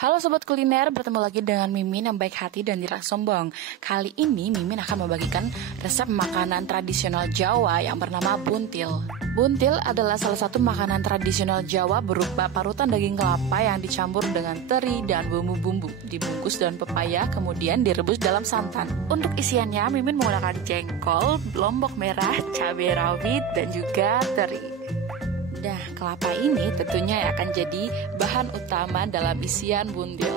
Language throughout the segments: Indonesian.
Halo Sobat Kuliner, bertemu lagi dengan Mimin yang baik hati dan tidak sombong. Kali ini Mimin akan membagikan resep makanan tradisional Jawa yang bernama buntil. Buntil adalah salah satu makanan tradisional Jawa berupa parutan daging kelapa yang dicampur dengan teri dan bumbu-bumbu, dibungkus daun pepaya, kemudian direbus dalam santan. Untuk isiannya, Mimin menggunakan jengkol, lombok merah, cabai rawit, dan juga teri. Nah, kelapa ini tentunya akan jadi bahan utama dalam isian buntil.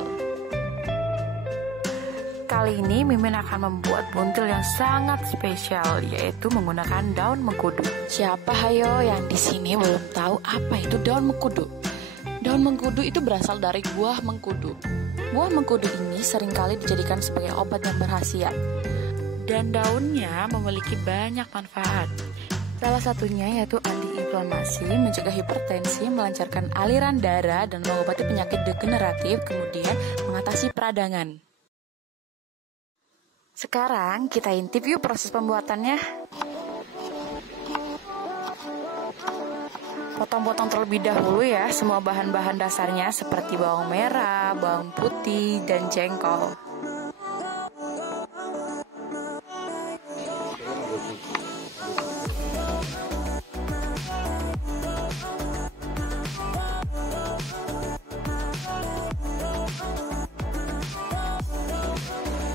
Kali ini Mimin akan membuat buntil yang sangat spesial, yaitu menggunakan daun mengkudu. Siapa hayo yang di sini belum tahu apa itu daun mengkudu? Daun mengkudu itu berasal dari buah mengkudu. Buah mengkudu ini seringkali dijadikan sebagai obat yang berkhasiat. Dan daunnya memiliki banyak manfaat. Salah satunya yaitu antiinflamasi, mencegah hipertensi, melancarkan aliran darah, dan mengobati penyakit degeneratif, kemudian mengatasi peradangan. Sekarang kita intip yuk proses pembuatannya. Potong-potong terlebih dahulu ya semua bahan-bahan dasarnya seperti bawang merah, bawang putih, dan jengkol.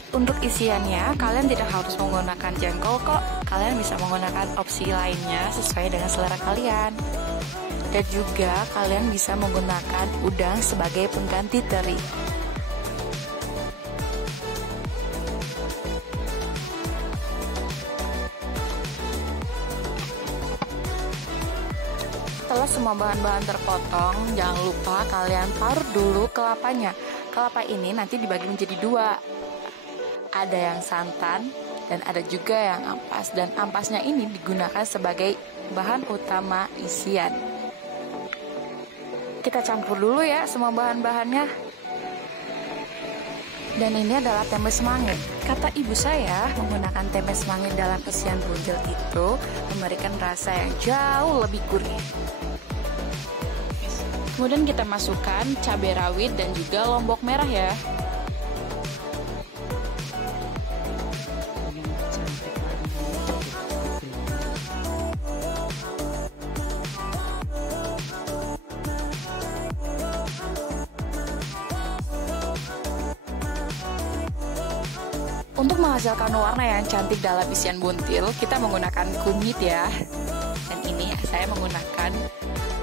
Untuk isiannya, kalian tidak harus menggunakan jengkol kok. Kalian bisa menggunakan opsi lainnya sesuai dengan selera kalian. Dan juga kalian bisa menggunakan udang sebagai pengganti teri. Setelah semua bahan-bahan terpotong, jangan lupa kalian parut dulu kelapanya. Kelapa ini nanti dibagi menjadi dua. Ada yang santan dan ada juga yang ampas, dan ampasnya ini digunakan sebagai bahan utama isian. Kita campur dulu ya semua bahan-bahannya. Dan ini adalah tempe semangit. Kata ibu saya, menggunakan tempe semangit dalam isian buntil itu memberikan rasa yang jauh lebih gurih. Kemudian kita masukkan cabai rawit dan juga lombok merah ya. Untuk menghasilkan warna yang cantik dalam isian buntil, kita menggunakan kunyit ya. Dan ini saya menggunakan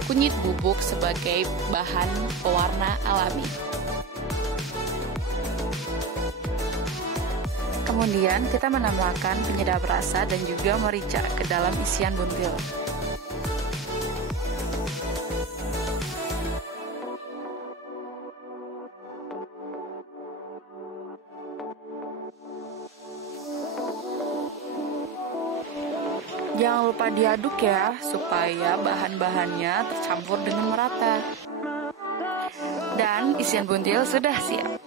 kunyit bubuk sebagai bahan pewarna alami. Kemudian kita menambahkan penyedap rasa dan juga merica ke dalam isian buntil. Jangan lupa diaduk ya, supaya bahan-bahannya tercampur dengan merata. Dan isian buntil sudah siap.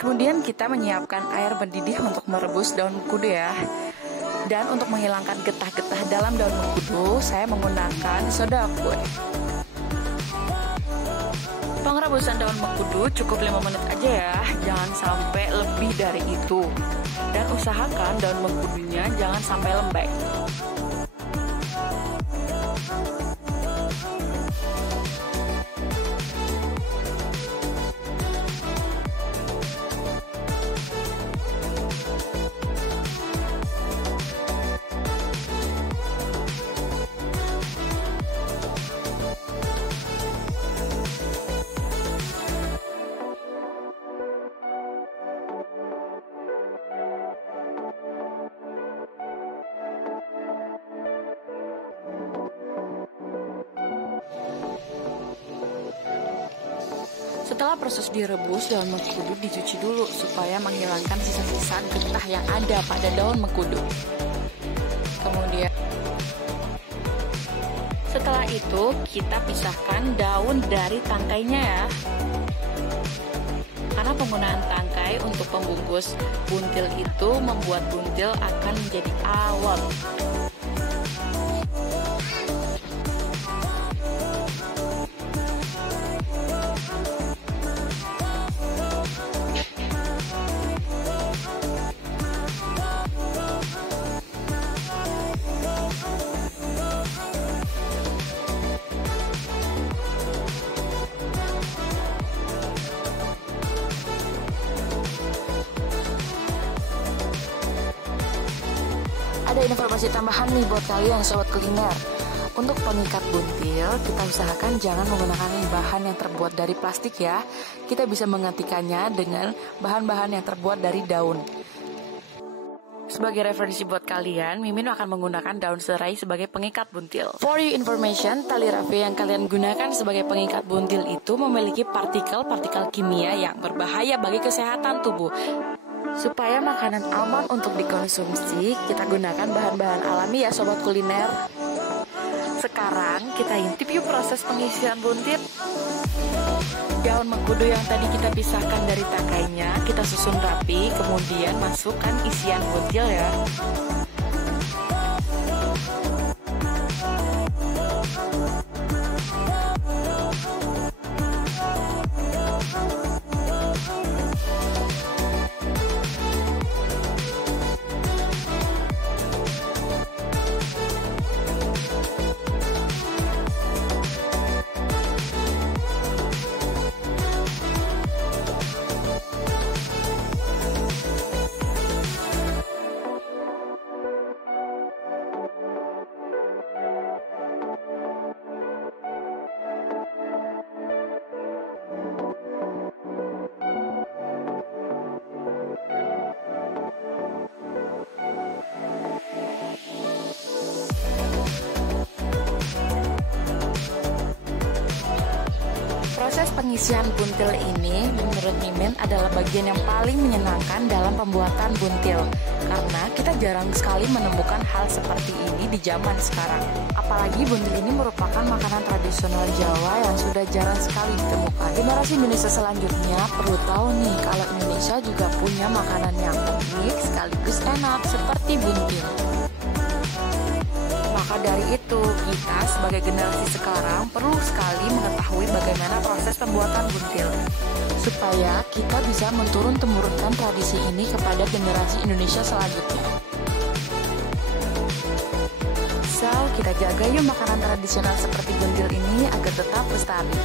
Kemudian kita menyiapkan air mendidih untuk merebus daun mengkudu ya. Dan untuk menghilangkan getah-getah dalam daun mengkudu, saya menggunakan soda kue. Pengrebusan daun mengkudu cukup 5 menit aja ya, jangan sampai lebih dari itu. Dan usahakan daun mengkudunya jangan sampai lembek. Setelah proses direbus, daun mengkudu dicuci dulu supaya menghilangkan sisa-sisa getah yang ada pada daun mengkudu. Kemudian, setelah itu kita pisahkan daun dari tangkainya ya. Karena penggunaan tangkai untuk pembungkus buntil itu membuat buntil akan menjadi awet. informasi tambahan nih buat kalian sobat kuliner. Untuk pengikat buntil, kita usahakan jangan menggunakan bahan yang terbuat dari plastik ya. Kita bisa menggantikannya dengan bahan-bahan yang terbuat dari daun. Sebagai referensi buat kalian, Mimin akan menggunakan daun serai sebagai pengikat buntil. For your information, tali rapi yang kalian gunakan sebagai pengikat buntil itu memiliki partikel-partikel kimia yang berbahaya bagi kesehatan tubuh. Supaya makanan aman untuk dikonsumsi, kita gunakan bahan-bahan alami ya sobat kuliner. Sekarang kita intip yuk proses pengisian buntil. Daun mengkudu yang tadi kita pisahkan dari tangkainya, kita susun rapi, kemudian masukkan isian buntil ya. Proses pengisian buntil ini menurut Mimin adalah bagian yang paling menyenangkan dalam pembuatan buntil, karena kita jarang sekali menemukan hal seperti ini di zaman sekarang. Apalagi buntil ini merupakan makanan tradisional Jawa yang sudah jarang sekali ditemukan. Generasi Indonesia selanjutnya perlu tahu nih kalau Indonesia juga punya makanan yang unik sekaligus enak seperti buntil. Maka dari itu, kita sebagai generasi sekarang perlu sekali mengetahui bagaimana proses pembuatan buntil, supaya kita bisa menurun-temurunkan tradisi ini kepada generasi Indonesia selanjutnya. So, kita jaga yuk makanan tradisional seperti buntil ini agar tetap lestari.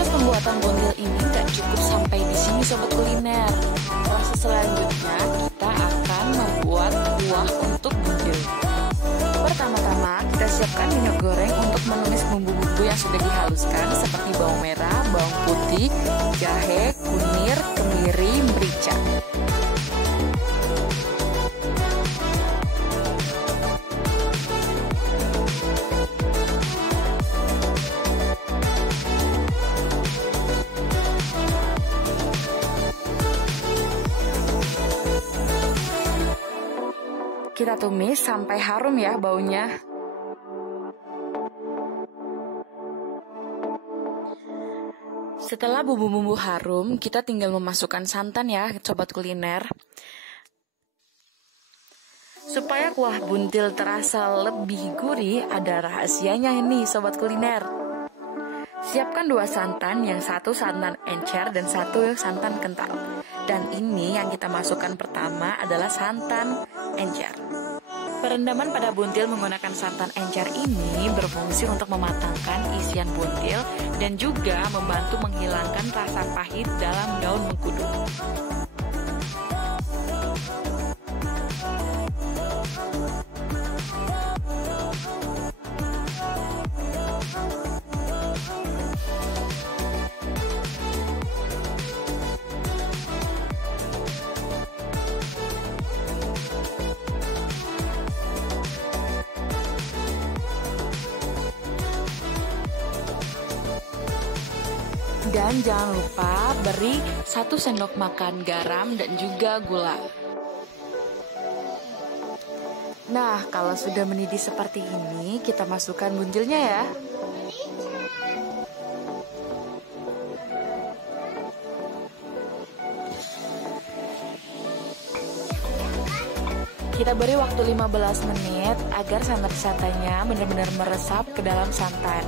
Pembuatan buntil ini gak cukup sampai di sini sobat kuliner. Proses selanjutnya kita akan membuat kuah untuk buntil. Pertama-tama kita siapkan minyak goreng untuk menumis bumbu-bumbu yang sudah dihaluskan seperti bawang merah, bawang putih, jahe, kunir, kemiri, merica. Kita tumis sampai harum ya baunya. Setelah bumbu-bumbu harum, kita tinggal memasukkan santan ya, sobat kuliner. Supaya kuah buntil terasa lebih gurih, ada rahasianya ini sobat kuliner. Siapkan 2 santan, yang satu santan encer dan satu santan kental. Dan ini yang kita masukkan pertama adalah santan encer. Perendaman pada buntil menggunakan santan encer ini berfungsi untuk mematangkan isian buntil dan juga membantu menghilangkan rasa pahit dalam daun mengkudu. Dan jangan lupa beri 1 sendok makan garam dan juga gula. Nah, kalau sudah mendidih seperti ini, kita masukkan buntilnya ya. Kita beri waktu 15 menit agar santan-santannya benar-benar meresap ke dalam santan.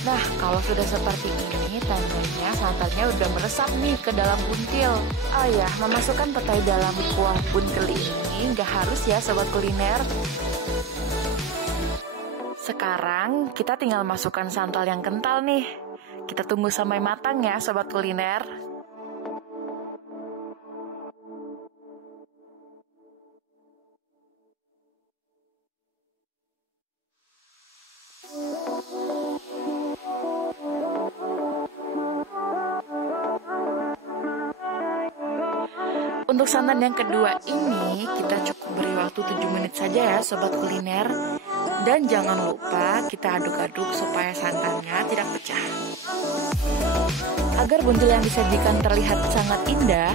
Nah, kalau sudah seperti ini, tandanya santannya udah meresap nih ke dalam buntil. Oh ya, memasukkan petai dalam kuah buntil ini nggak harus ya sobat kuliner. Sekarang kita tinggal masukkan santan yang kental nih. Kita tunggu sampai matang ya sobat kuliner. Untuk santan yang kedua ini, kita cukup beri waktu 7 menit saja ya sobat kuliner. Dan jangan lupa kita aduk-aduk supaya santannya tidak pecah. Agar buntil yang disajikan terlihat sangat indah,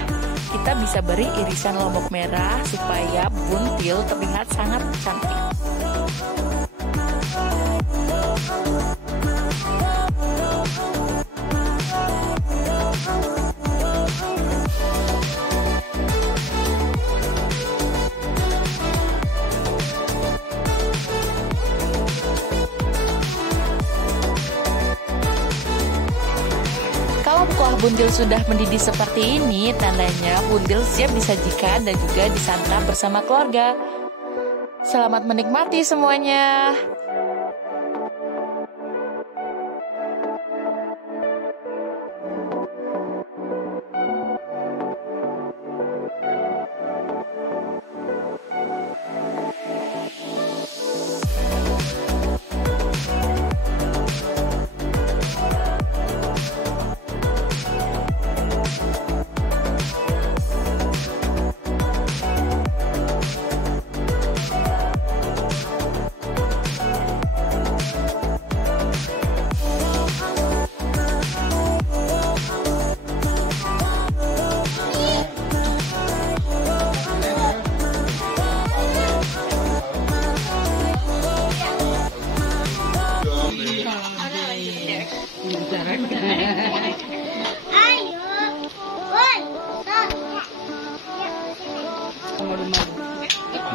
kita bisa beri irisan lombok merah supaya buntil terlihat sangat cantik. Kuah buntil sudah mendidih seperti ini, tandanya buntil siap disajikan dan juga disantap bersama keluarga. Selamat menikmati semuanya.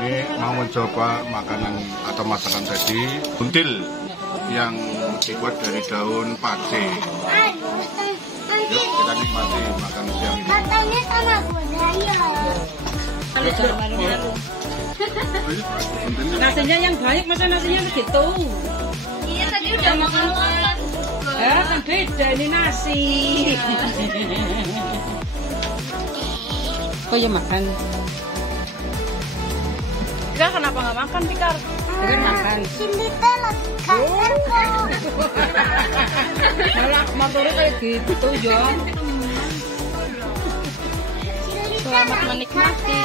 Ini mau mencoba makanan atau masakan tadi, buntil yang dibuat dari daun pace. Yuk kita nikmati makan siang ini. Katanya sama budaya. Nasinya yang baik, masa nasinya begitu? Iya tadi udah makan. Ya kan beda ini nasi. Kok ya makan? Fikar kenapa nggak makan, Fikar? Fikar makan. Sini teh lagi kangen kok. Malah motornya kayak gitu, Jon. Selamat menikmati.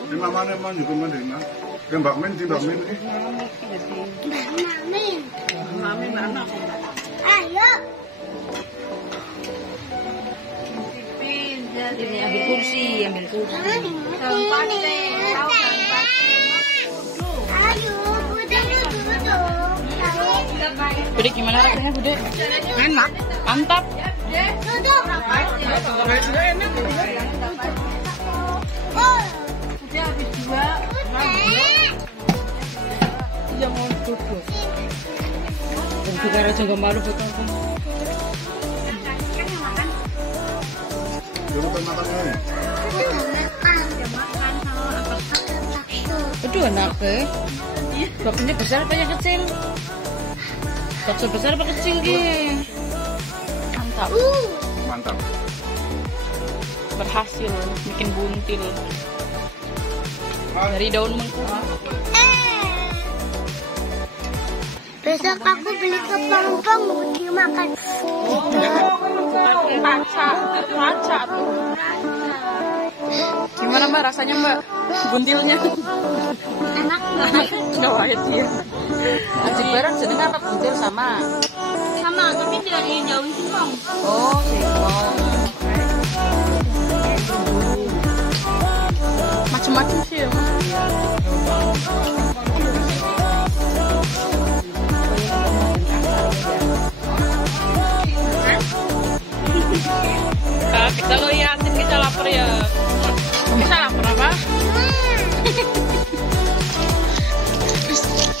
Ini mamanya man juga mana? Ke Mbak Min, di Mbak Min ini. Mamin anak. Ayo. Ini ambil kursi. Tempat deh. Ayo, udah duduk. Bude gimana rasanya, Bude? Enak. Mantap. Duduk. Oh. Udah habis 2. Iya mau duduk. Dan juga aja nggak malu bukan. Dulu kan makannya. Aduh enak deh. Baksonya besar apa yang kecil? Bakso besar apa kecil ki? Mantap. Mantap. Berhasil bikin buntil dari daun mengkudu. Besok aku beli kepompong buat dimakan. Kaca tuh. Gimana Mbak rasanya Mbak? Buntilnya? Enak Nggak wajib ya. Ajik bareng jenengan apa buntil sama? sama, tapi tidak dijauhin singkong. Oh, singkong. Macem-macem sih ya Mas. Kita liatin kita lapar ya. Bisa lapar apa?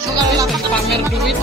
Kalau lapar pamer duit.